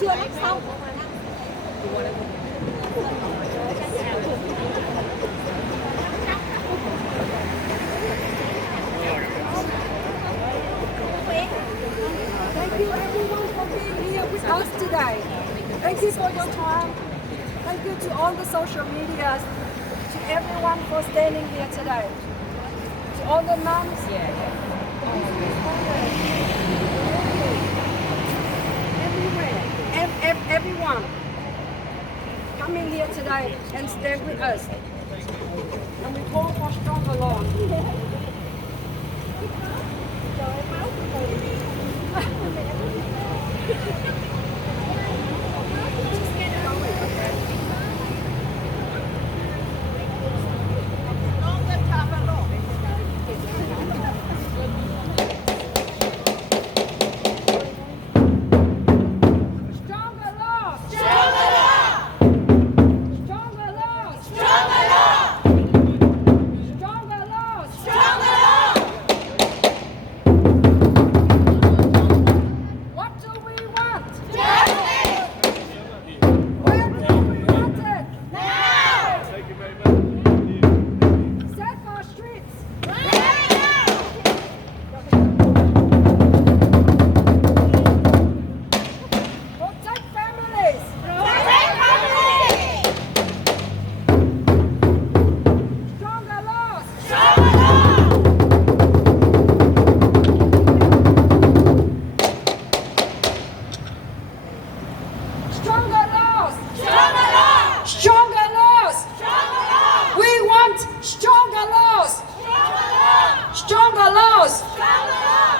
chưa lắm xong. Thank you everyone for being here with us today. Thank you for your time. Thank you to all the social medias, to everyone for standing here today. To all the moms, everywhere, everyone coming here today and stand with us. And we call for stronger law.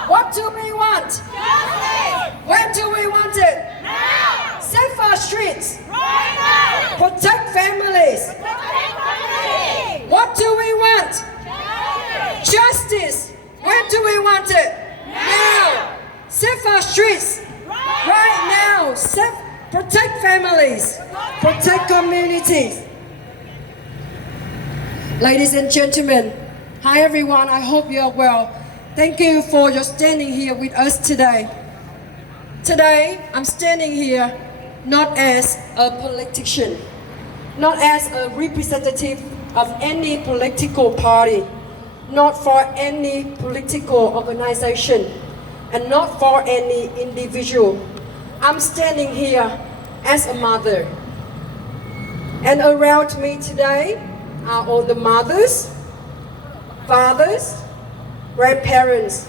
What do we want? Justice! When do we want it? Now! Safe our streets! Right now! Protect families! Protect families! What do we want? Justice! Justice! When do we want it? Now! Safe our streets! Right now! Protect families! Protect communities! Ladies and gentlemen, hi everyone, I hope you are well. Thank you for your standing here with us today. Today, I'm standing here not as a politician, not as a representative of any political party, not for any political organization, and not for any individual. I'm standing here as a mother. And around me today are all the mothers, fathers, grandparents,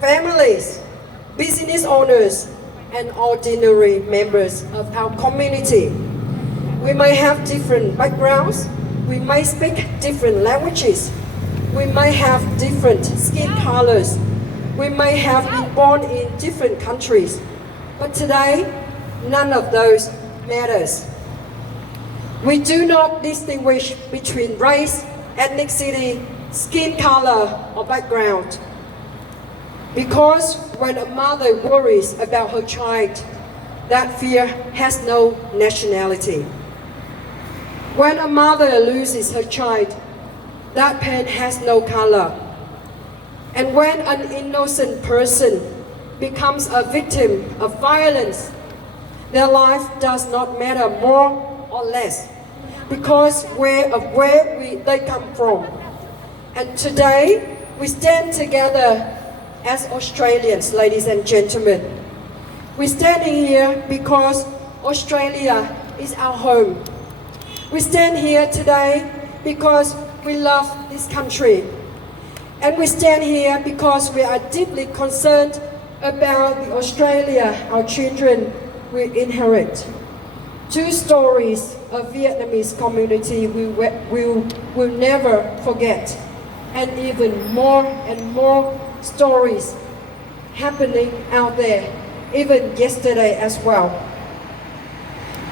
families, business owners, and ordinary members of our community. We may have different backgrounds, we may speak different languages, we may have different skin colors, we may have been born in different countries, but today, none of those matters. We do not distinguish between race, ethnicity, skin color, or background. Because when a mother worries about her child, that fear has no nationality. When a mother loses her child, that pain has no color. And when an innocent person becomes a victim of violence, their life does not matter more or less because where they come from. And today, we stand together as Australians, ladies and gentlemen. We're standing here because Australia is our home. We stand here today because we love this country. And we stand here because we are deeply concerned about the Australia our children will inherit. Two stories of Vietnamese community we will never forget. And even more and more stories happening out there, even yesterday as well.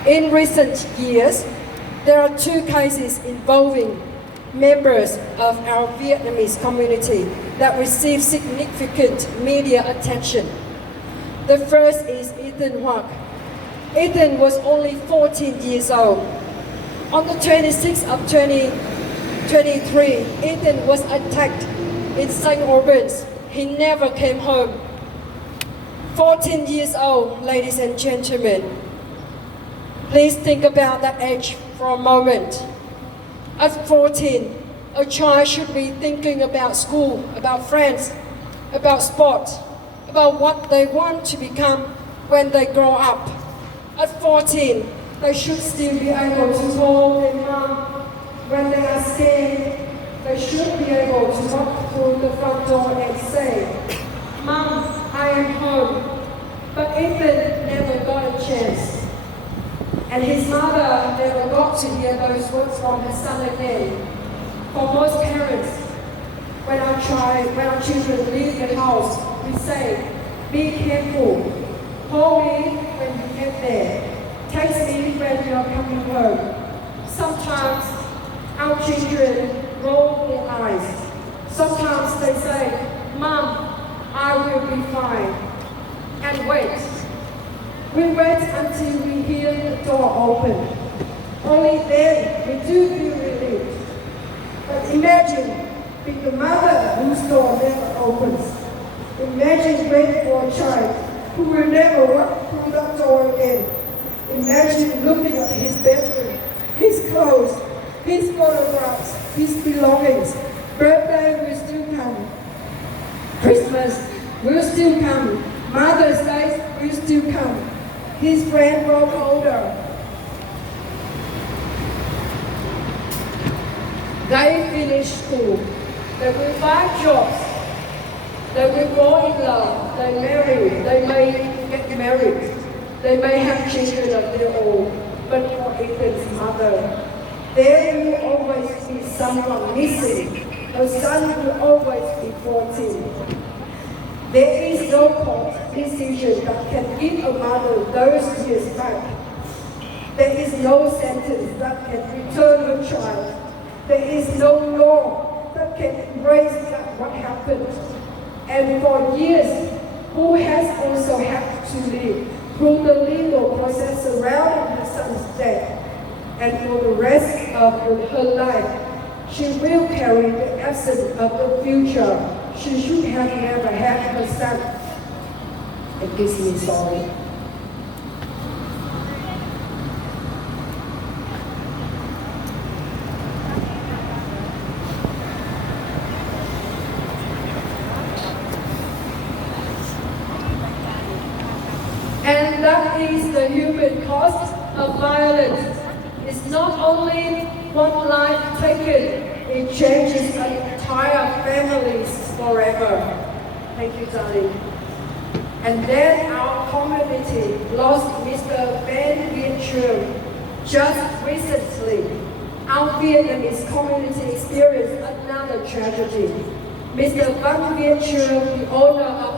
In recent years, there are two cases involving members of our Vietnamese community that receive significant media attention. The first is Hoac. Ethan was only 14 years old. On the 26th of 2023, Ethan was attacked in St Albans. He never came home. 14 years old, ladies and gentlemen. Please think about that age for a moment. At 14, a child should be thinking about school, about friends, about sport, about what they want to become when they grow up. At 14, they should still be able to call their mom when they are scared. They should be able to walk through the front door and say, "Mom, I am home." But Ethan never got a chance. And his mother never got to hear those words from her son again. For most parents, when our children leave the house, we say, "Be careful. Call me when you get there. Text me when you are coming home." Sometimes our children roll their eyes. Sometimes they say, "Mom, I will be fine." And wait. We wait until we hear the door open. Only then we do feel relieved. But imagine being the mother whose door never opens. Imagine waiting for a child who will never walk through that door again. Imagine looking at his bedroom, his clothes, his photographs, his belongings. Birthday will still come. Christmas will still come. Mother's Day will still come. His friend grows older. They finish school. They will find jobs. They will fall in love. They marry. They may get married. They may have children of their own. But for Ethan's mother, there will always be someone missing. Her son will always be 14. There is no court decision that can give a mother those years back. There is no sentence that can return her child. There is no law that can erase what happened. And for years, who has also had to live through the legal process surrounding her son's death. And for the rest of her life, she will carry the essence of the future she should have never had her son. It gives me sorry. And that is the human cost of violence. It's not only one life taken, it changes entire families forever. Thank you, darling. And then our community lost Mr. Ben Viet Truong just recently. Our Vietnamese community experienced another tragedy. Mr. Van Viet Truong, the owner of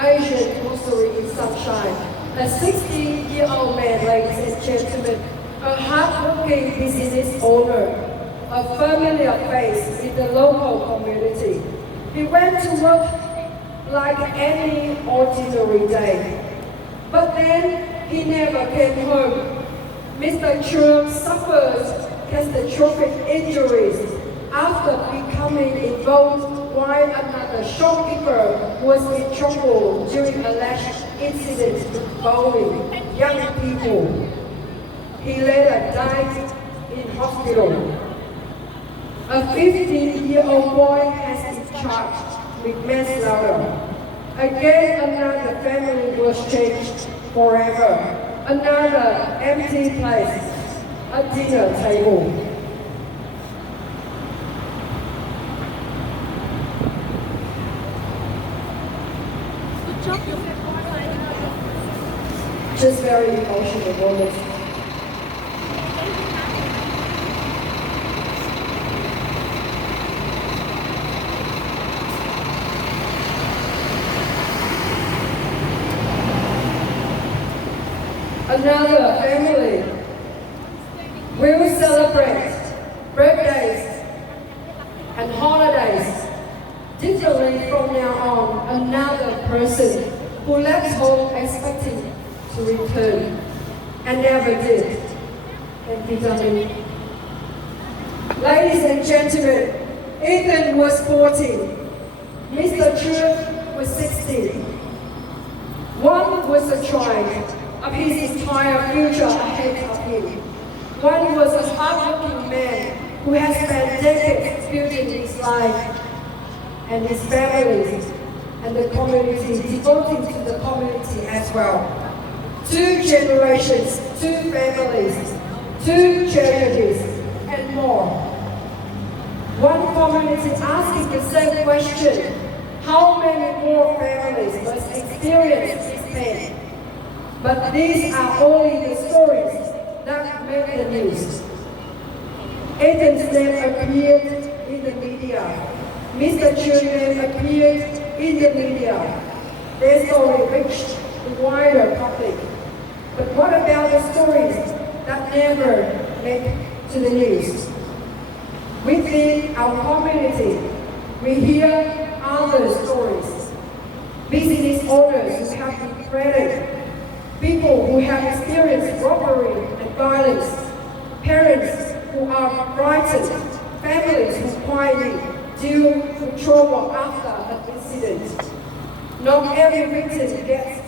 Asian grocery in Sunshine, a 60-year-old man, ladies and gentlemen, a hardworking business owner, a familiar face in the local community. He went to work like any ordinary day. But then he never came home. Mr. Truong suffers catastrophic injuries after becoming involved while another shopkeeper was in trouble during an alleged incident involving young people. He later died in hospital. A 15-year-old boy has been charged with manslaughter. Again, another family was changed forever. Another empty place, a dinner table. Just very emotional moment. Another family will celebrate birthdays and holidays differently from now on. Another person who left home expecting to return and never did. Thank you, darling. Ladies and gentlemen, Ethan was 14. Mr. Truong was 16. One was a child, of his entire future ahead of him. One was a hardworking man who has spent decades building his life and his family and the community, devoting to the community as well. 2 generations, 2 families, 2 charities, and more. One community asking the same question: how many more families must experience this pain? But these are only the stories that make the news. Aiden's name appeared in the media. Mr. Chu's name appeared in the media. Their story reached the wider public. But what about the stories that never made to the news? Within our community, we hear other stories. Business owners who have been threatened, people who have experienced robbery and violence, parents who are frightened, families who quietly deal with trauma after an incident. Not every victim gets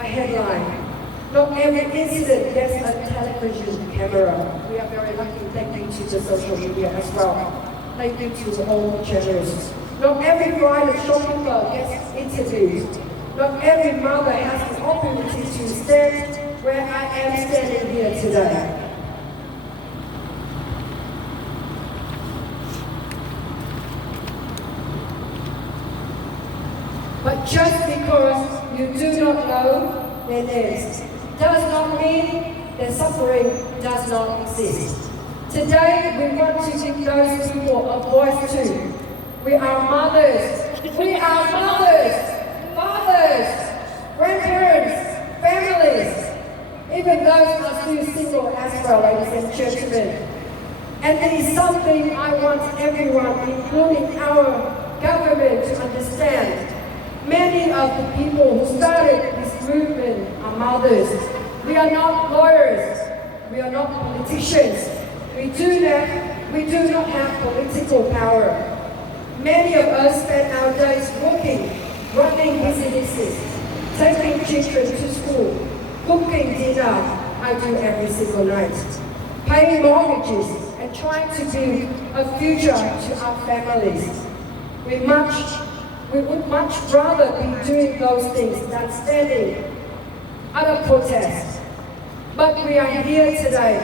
a headline. Not every incident gets a television camera. We are very lucky, thank you to the social media as well. Thank you to all channels. Not every private shopkeeper gets interviewed. Not every mother has the opportunity to stand where I am standing here today. But just because you do not know their names does not mean their suffering does not exist. Today we want to give those people a voice too. We are mothers. We are mothers, fathers, grandparents, families. Even those are still single as well, ladies and gentlemen. And it is something I want everyone, including our government, to understand. Many of the people who started this movement are mothers. We are not lawyers. We are not politicians. We do not have political power. Many of us spend our days working, running businesses, taking children to school, cooking dinner, I do every single night, paying mortgages and trying to build a future to our families. We would much rather be doing those things than standing at a protest. But we are here today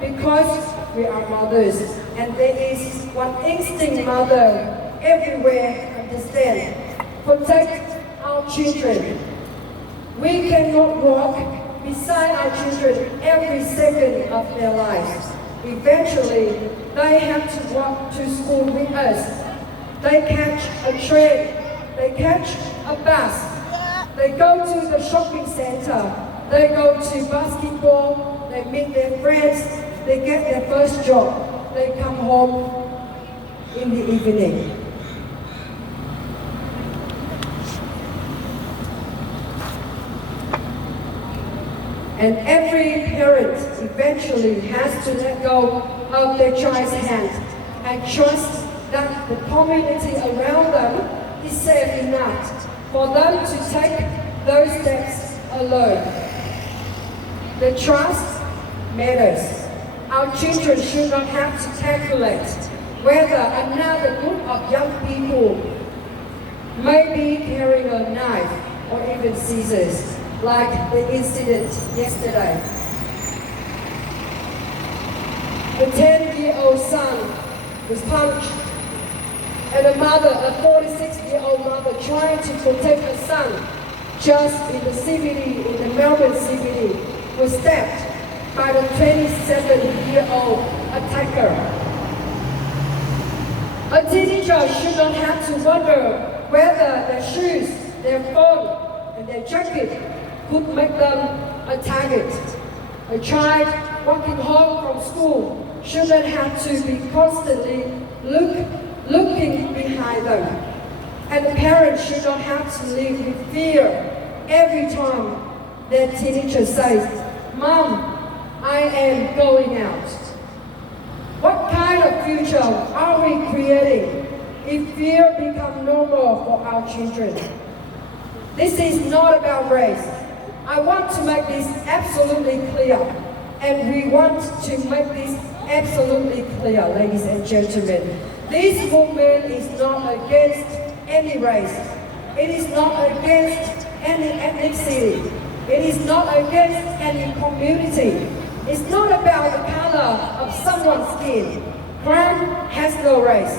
because we are mothers, and there is one instinct mother everywhere understand. Protect our children. We cannot walk beside our children every second of their lives. Eventually, they have to walk to school with us. They catch a train. They catch a bus. They go to the shopping center. They go to basketball. They meet their friends. They get their first job. They come home in the evening. And every parent eventually has to let go of their child's hand and trust that the community around them is safe enough for them to take those steps alone. The trust matters. Our children should not have to calculate whether another group of young people may be carrying a knife or even scissors, like the incident yesterday. The 10-year-old son was punched, and a mother, a 46-year-old mother, trying to protect her son just in the CBD, in the Melbourne CBD, was stabbed by the 27-year-old attacker. A teenager should not have to wonder whether their shoes, their phone, and their jacket could make them a target. A child walking home from school shouldn't have to be constantly looking behind them. And the parents should not have to live with fear every time their teenager says, "Mom, I am going out." What kind of future are we creating if fear becomes normal for our children? This is not about race. I want to make this absolutely clear, and we want to make this absolutely clear, ladies and gentlemen. This movement is not against any race. It is not against any ethnicity. It is not against any community. It's not about the color of someone's skin. Crime has no race.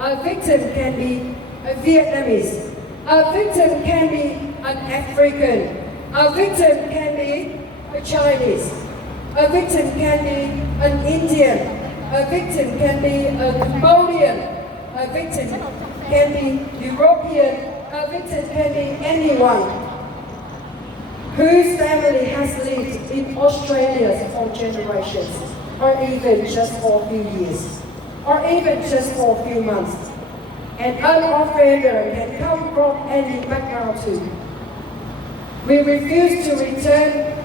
A victim can be a Vietnamese. A victim can be an African. A victim can be a Chinese. A victim can be an Indian. A victim can be a Cambodian. A victim can be European. A victim can be anyone whose family has lived in Australia for generations, or even just for a few years, or even just for a few months. An offender can come from any background too. We refuse to turn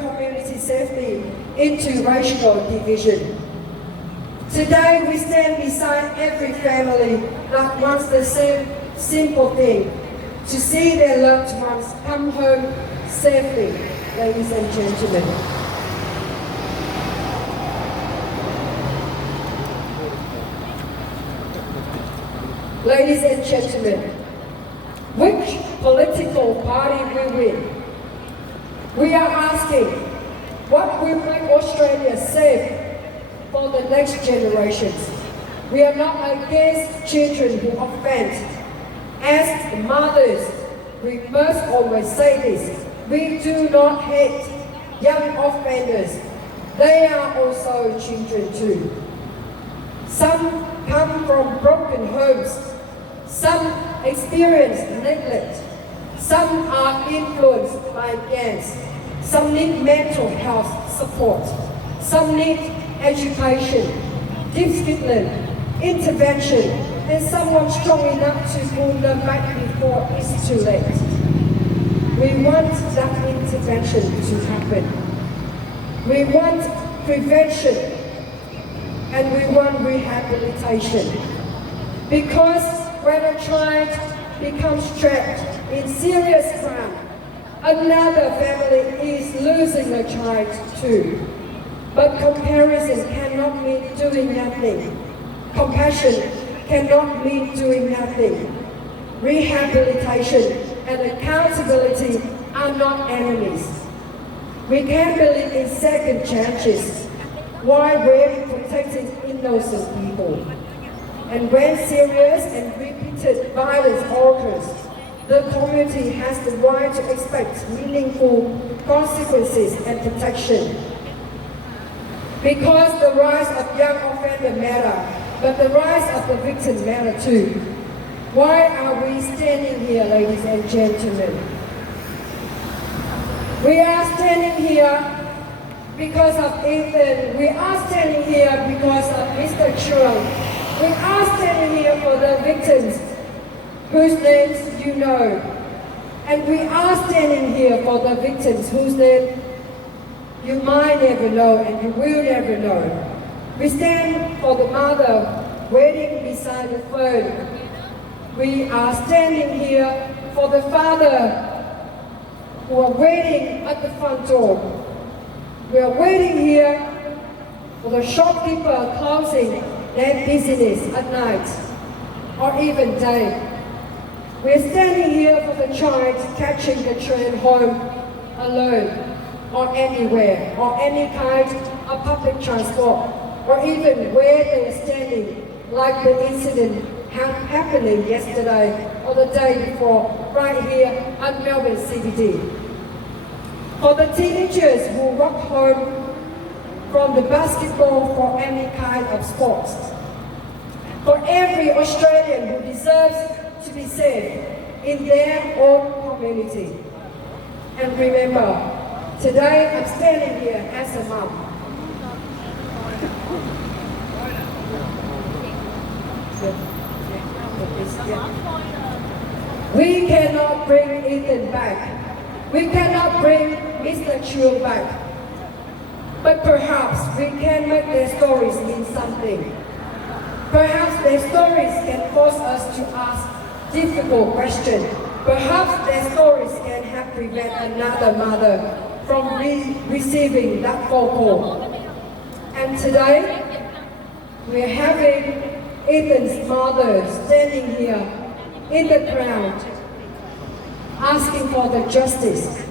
community safety into racial division. Today we stand beside every family that wants the same simple thing, to see their loved ones come home safely, ladies and gentlemen. Ladies and gentlemen, which political party will win? We are asking, what will make Australia safe for the next generations? We are not against children who offend. As mothers, we must always say this. We do not hate young offenders. They are also children too. Some come from broken homes. Some experience neglect. Some are influenced by gangs. Some need mental health support. Some need education, discipline, intervention, and someone strong enough to pull them back before it's too late. We want that intervention to happen. We want prevention, and we want rehabilitation. Because when a child becomes trapped in serious crime, another family is losing a child too. But comparison cannot mean doing nothing. Compassion cannot mean doing nothing. Rehabilitation and accountability are not enemies. We can believe in second chances while we're protecting innocent people. And when serious and repeated violence occurs, the community has the right to expect meaningful consequences and protection. Because the rise of young offenders matter, but the rise of the victim matter too. Why are we standing here, ladies and gentlemen? We are standing here because of Ethan. We are standing here because of Mr. Chung. We are standing here for the victims whose names you know. And we are standing here for the victims whose names you might never know and you will never know. We stand for the mother waiting beside the phone. We are standing here for the father who are waiting at the front door. We are waiting here for the shopkeeper closing their business at night or even day. We are standing here for the child catching the train home alone or anywhere or any kind of public transport, or even where they are standing, like the incident happening yesterday or the day before, right here at Melbourne CBD. For the teenagers who walk home from the basketball for any kind of sports. For every Australian who deserves to be safe in their own community. And remember, today I'm standing here as a mom. We cannot bring Ethan back. We cannot bring Mr. Chu back. But perhaps we can make their stories mean something. Perhaps their stories can force us to ask difficult questions Perhaps their stories can help prevent another mother from receiving that phone call. And today, we're having Ethan's mother standing here in the crowd, asking for the justice.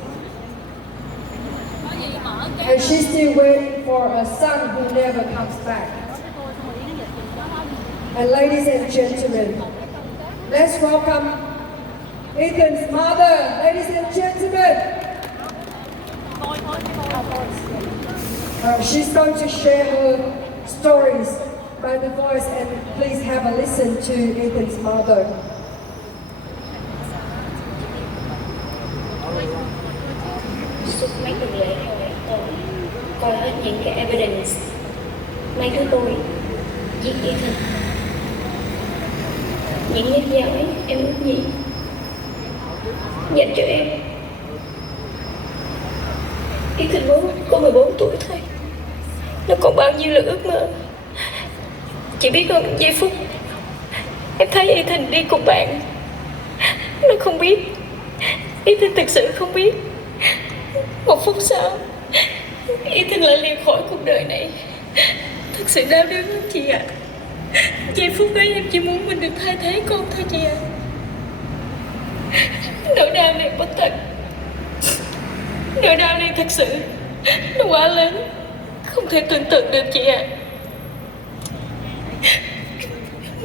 And she's still waiting for a son who never comes back. And ladies and gentlemen, let's welcome Ethan's mother. Ladies and gentlemen. She's going to share her stories by the voice, and please have a listen to Ethan's mother. Suốt mấy tuần lễ rồi tôi coi hết những cái evidence. Mấy đứa tôi giết Ethan. Những nhát dao ấy em ước gì dành cho em. Ethan có 14 tuổi thôi. Nó còn bao nhiêu là ước mơ. Chỉ biết có một giây phút em thấy Ethan đi cùng bạn. Nó không biết. Ethan thực sự không biết. Một phút sau Ethan lại lìa khỏi cuộc đời này. Thật sự đau đớn lắm chị ạ. Giây phút ấy em chỉ muốn mình được thay thế con thôi chị ạ. Nỗi đau này bất tận. Nỗi đau này thật sự nó quá lớn, không thể tưởng tượng được chị ạ.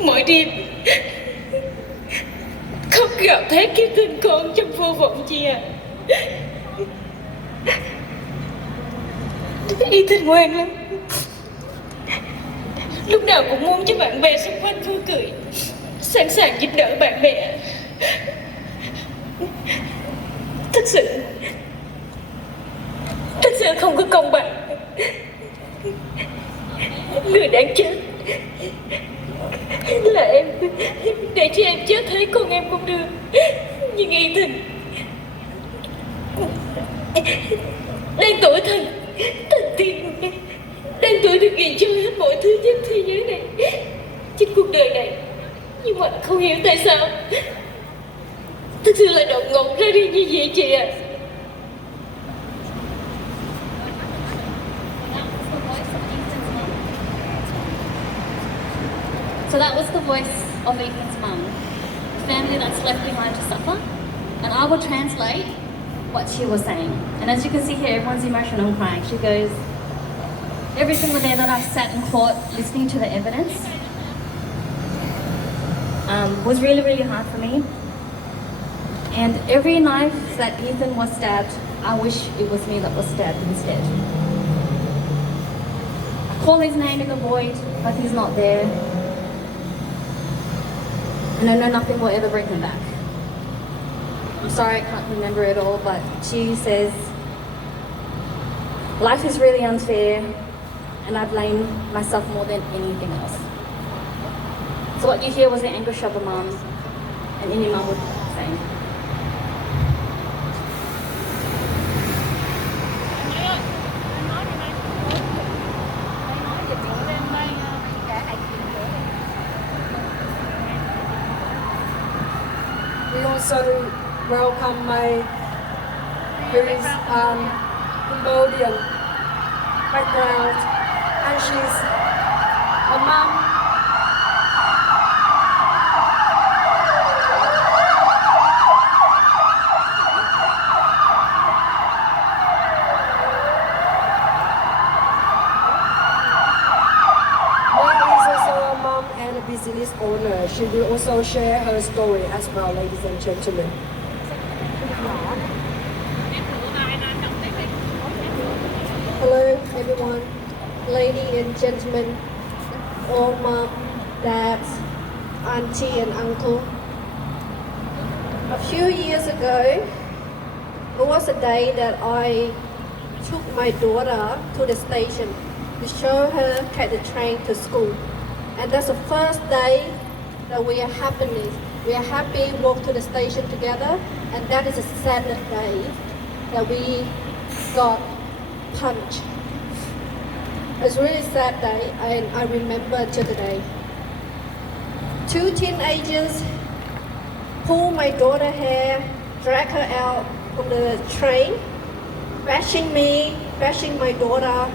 Mỗi đêm khóc gào thét kêu tên con trong vô vọng chị ạ. Ethan ngoan lắm. Lúc nào cũng muốn cho bạn bè xung quanh vui cười, sẵn sàng giúp đỡ bạn bè. Thật sự không có công bằng. Người đáng chết là em, để cho em chết thấy con em không được. Nhưng Ethan đang tuổi thần tiên, đang tuổi được ghi chơi hết mọi thứ trên thế giới này, trên cuộc đời này. Nhưng mà không hiểu tại sao thực sự là đột ngột ra đi như vậy chị ạ. So that was the voice of Ethan's mum, the family that's left behind to suffer. And I will translate what she was saying. And as you can see here, everyone's emotional and crying. She goes, every single day that I sat in court listening to the evidence was really, really hard for me. And every knife that Ethan was stabbed, I wish it was me that was stabbed instead. I call his name in the void, but he's not there. And I know nothing will ever bring him back. I'm sorry I can't remember it all, but she says, life is really unfair, and I blame myself more than anything else. So what you hear was the anguish of a mum, and any mum would say. We also welcome my Cambodian background, and she's a mom. Business owner. She will also share her story as well, ladies and gentlemen. Hello everyone, ladies and gentlemen, all mom, dads, auntie and uncle. A few years ago, it was a day that I took my daughter to the station to show her catch the train to school. And that's the first day that we are happy walk to the station together. And that is a sad day that we got punched. It's a really sad day, and I remember till today. Two teenagers pull my daughter's hair, drag her out from the train, bashing me, bashing my daughter.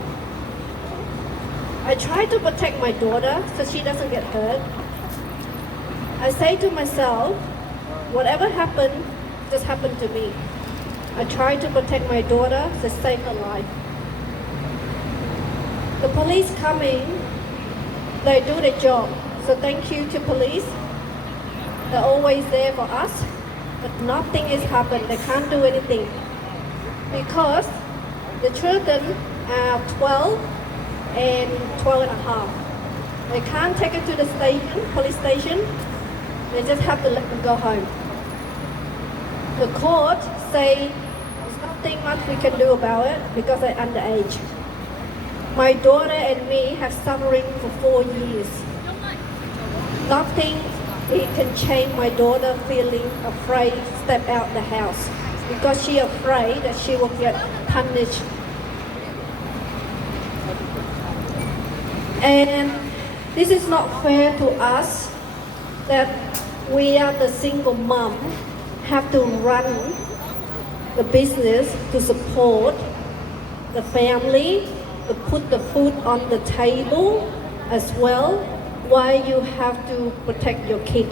I try to protect my daughter so she doesn't get hurt. I say to myself, whatever happened, just happened to me. I try to protect my daughter to save her life. The police coming, they do their job. So thank you to police. They're always there for us, but nothing has happened. They can't do anything because the children are 12 and 12 and a half. They can't take it to the station, police station. They just have to let them go home. The court say there's nothing much we can do about it because they're underage. My daughter and me have suffering for 4 years. Nothing it can change my daughter feeling afraid to step out the house because she afraid that she will get punished. And this is not fair to us that we are the single mom have to run the business to support the family, to put the food on the table as well, while you have to protect your kid.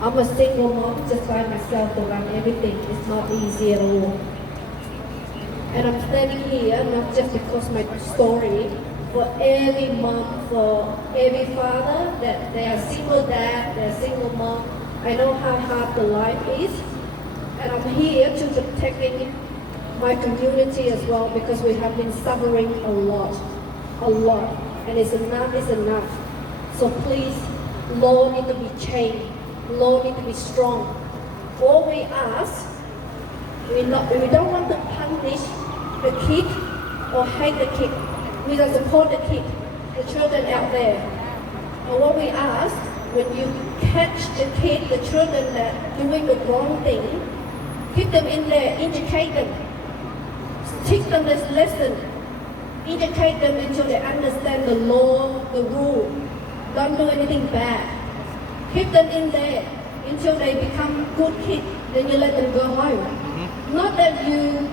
I'm a single mom just by myself to run everything. It's not easy at all. And I'm standing here not just because my story, for every mom, for every father, that they are single dad, they're single mom. I know how hard the life is. And I'm here to protecting my community as well because we have been suffering a lot. And it's enough is enough. So please, law need to be changed. Law need to be strong. All we ask, we don't want to punish the kid or hate the kid. We don't support the kid, the children out there. And what we ask, when you catch the kid, the children that doing the wrong thing, keep them in there, educate them, teach them this lesson, educate them until they understand the law, the rule. Don't do anything bad. Keep them in there until they become good kids, then you let them go home. Not that you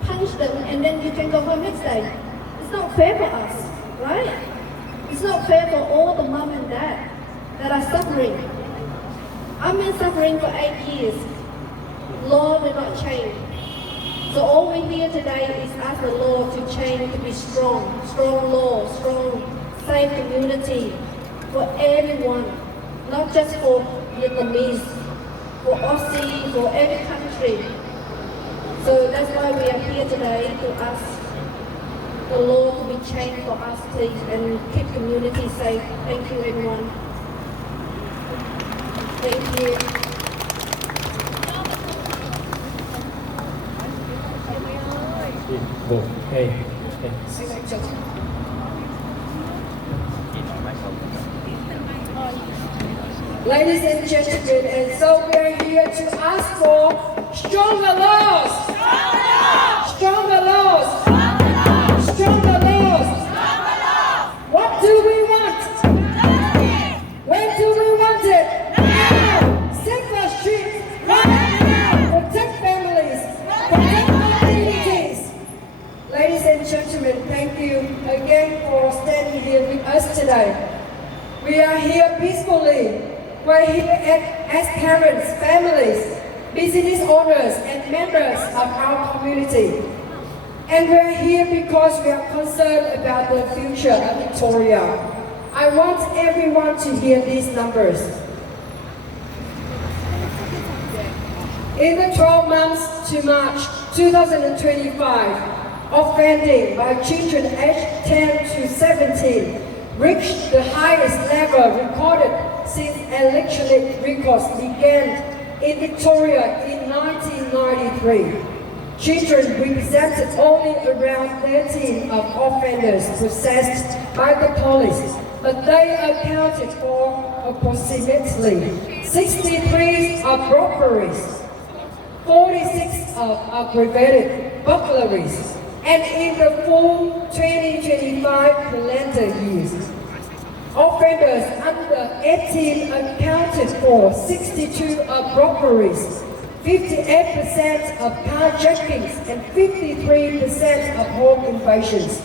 punch them and then you can go home next day. It's not fair for us, right? It's not fair for all the mom and dad that are suffering. I've been suffering for 8 years. Law will not change. So all we hear today is ask the law to change, to be strong law, strong, safe community for everyone, not just for Vietnamese, for Aussie, for every country. So that's why we are here today to ask the law to be changed for us, please, and keep community safe. Thank you, everyone. Thank you. Ladies and gentlemen, and so we are here to ask for stronger laws, stronger laws, stronger laws. What do we want? When do we want it? Safer streets, protect families, protect communities. Ladies and gentlemen, thank you again for standing here with us today. We are here peacefully. We're here as parents, families, business owners, and members of our community. And we're here because we are concerned about the future of Victoria. I want everyone to hear these numbers. In the 12 months to March 2025, offending by children aged 10 to 17 reached the highest level recorded since electronic records began in Victoria in 1993. Children represented only around 13 of offenders processed by the police, but they accounted for approximately 63 of robberies, 46 of aggravated burglaries, and in the full 2025 calendar years, Offenders under 18 accounted for 62 of robberies, 58% of carjackings, and 53% of home invasions.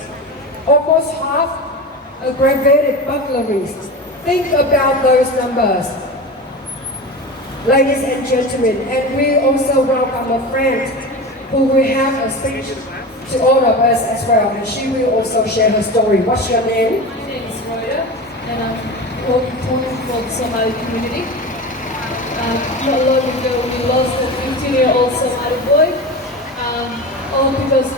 Almost half aggravated burglaries. Think about those numbers. Ladies and gentlemen, and we also welcome a friend who will have a speech to all of us as well, and she will also share her story. What's your name? My name is Rhoda, and I'm talking for the Somali community. Not long ago, we lost a 15-year-old Somali boy, all because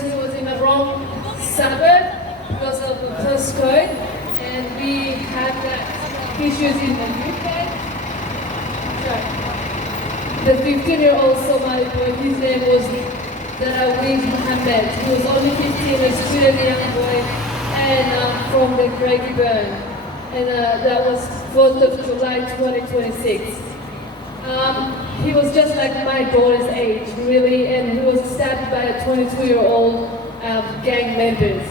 he was in the wrong suburb because of the postcode, and we had that issues in the UK. The 15-year-old Somali boy, his name was Darawid Mohammed. He was only 15, a student young boy, and from the Craigie Burn. And that was 4th of July 2026. He was just like my daughter's age, really, and he was stabbed by a 22-year-old gang members.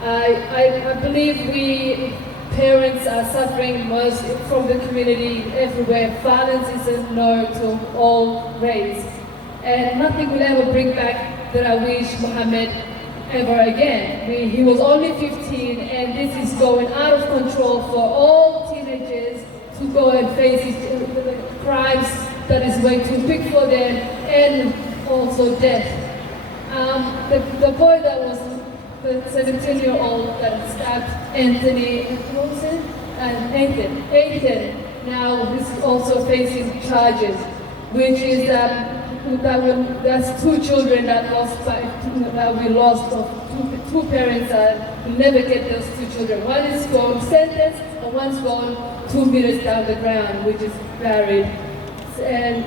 I believe we parents are suffering most from the community everywhere. Violence is a no to all race, and nothing will ever bring back Darawid Mohammed ever again. He was only 15, and this is going out of control for all teenagers to go and face crimes that is way too big for them, and also death. The boy that was the 17-year-old that stabbed Anthony, what was it? Ethan. Now he's also facing charges, which is that's two children that we lost. Two parents will never get those two children. One is going sentenced, and one's going 2 meters down the ground, which is buried. And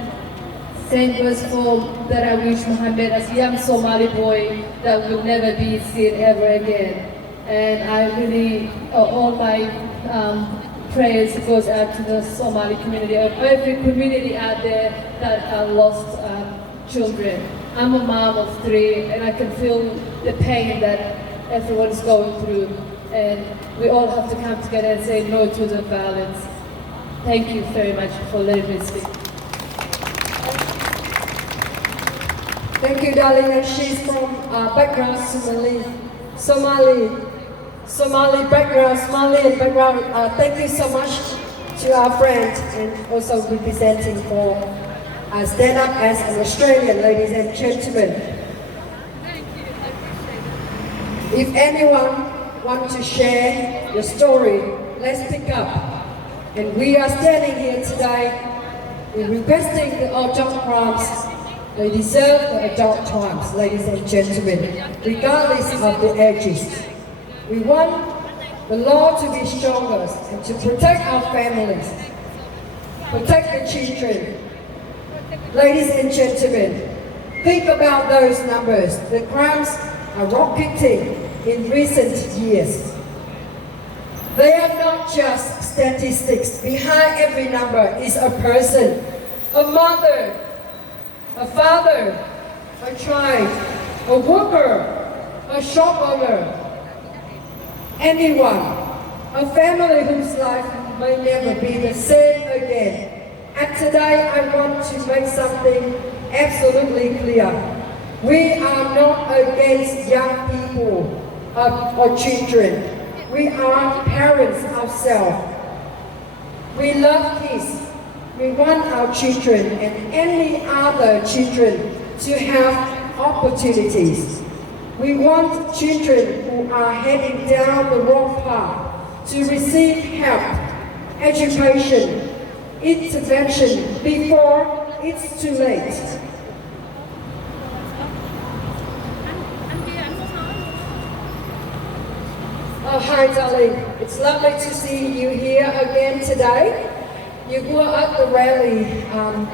same goes for Darawid Mohammed, as a young Somali boy that will never be seen ever again. And I really, all my prayers goes out to the Somali community, or every community out there that lost children. I'm a mom of 3, and I can feel the pain that everyone's going through. And we all have to come together and say no to the violence. Thank you very much for letting me speak. Thank you, darling. And she's from background Somali background, Somalian background. Thank you so much to our friend, and also representing for Stand Up as an Australian, ladies and gentlemen. Thank you. I appreciate it. If anyone wants to share your story, let's pick up. And we are standing here today in requesting the adult crimes. They deserve the adult crimes, ladies and gentlemen, regardless of the ages. We want the law to be stronger and to protect our families, protect the children. Ladies and gentlemen, think about those numbers. The crimes are rocketing in recent years. They are not just statistics. Behind every number is a person, a mother, a father, a child, a worker, a shop owner, anyone, a family whose life may never be the same again. And today I want to make something absolutely clear. We are not against young people or children. We are parents ourselves. We love kids. We want our children and any other children to have opportunities. We want children who are heading down the wrong path to receive help, education, intervention before it's too late. Oh, hi, darling. It's lovely to see you here again today. You were at the rally,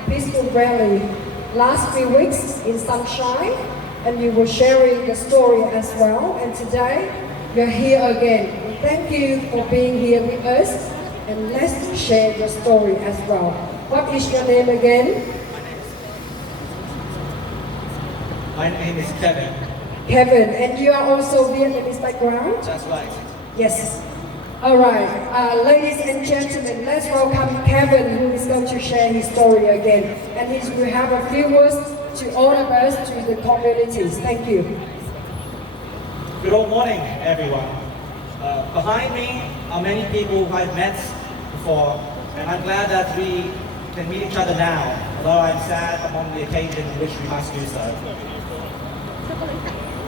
peaceful rally, last few weeks in sunshine, and you were sharing the story as well. And today, you're here again. And thank you for being here with us, and let's share your story as well. What is your name again? My name is Kevin. Kevin, and you are also Vietnamese background? That's right. Yes. All right, ladies and gentlemen, let's welcome Kevin, who is going to share his story again. And he will have a few words to all of us, to the communities. Thank you. Good morning, everyone. Behind me are many people who I've met before, and I'm glad that we can meet each other now, although I'm sad upon the occasion in which we must do so.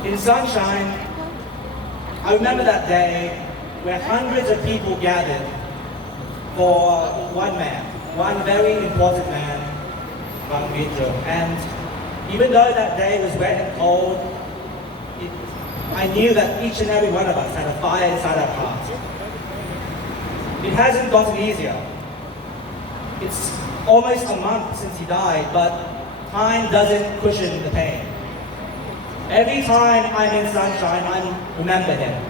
In sunshine, I remember that day where hundreds of people gathered for one man, one very important man, Bang Vitra. And even though that day was wet and cold, I knew that each and every one of us had a fire inside our hearts. It hasn't gotten easier. It's almost a month since he died, but time doesn't cushion the pain. Every time I'm in sunshine, I remember him.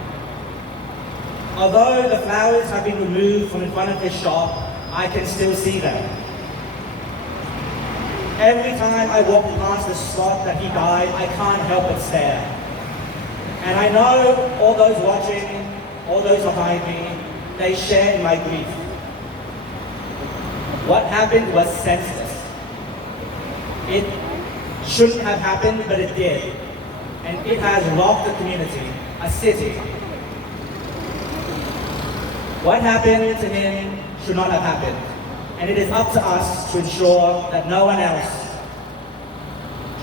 Although the flowers have been removed from in front of his shop, I can still see them. Every time I walk past the spot that he died, I can't help but stare. And I know all those watching, all those behind me, they share in my grief. What happened was senseless. It shouldn't have happened, but it did. And it has rocked the community, a city. What happened to him should not have happened. And it is up to us to ensure that no one else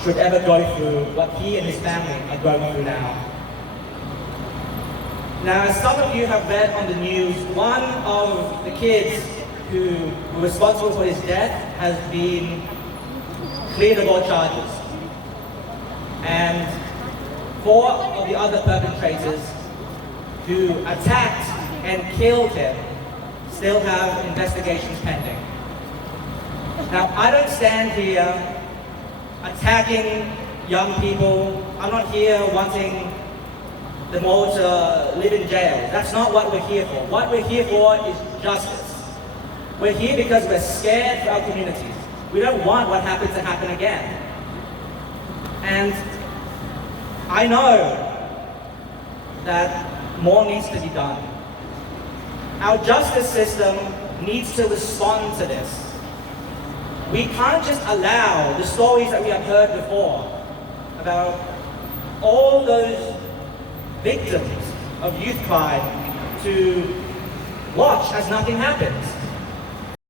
should ever go through what he and his family are going through now. Now, as some of you have read on the news, one of the kids who were responsible for his death has been cleared of all charges. And 4 of the other perpetrators who attacked and killed him still have investigations pending. Now, I don't stand here attacking young people. I'm not here wanting them all to live in jail. That's not what we're here for. What we're here for is justice. We're here because we're scared for our communities. We don't want what happened to happen again. And I know that more needs to be done. Our justice system needs to respond to this. We can't just allow the stories that we have heard before about all those victims of youth crime to watch as nothing happens.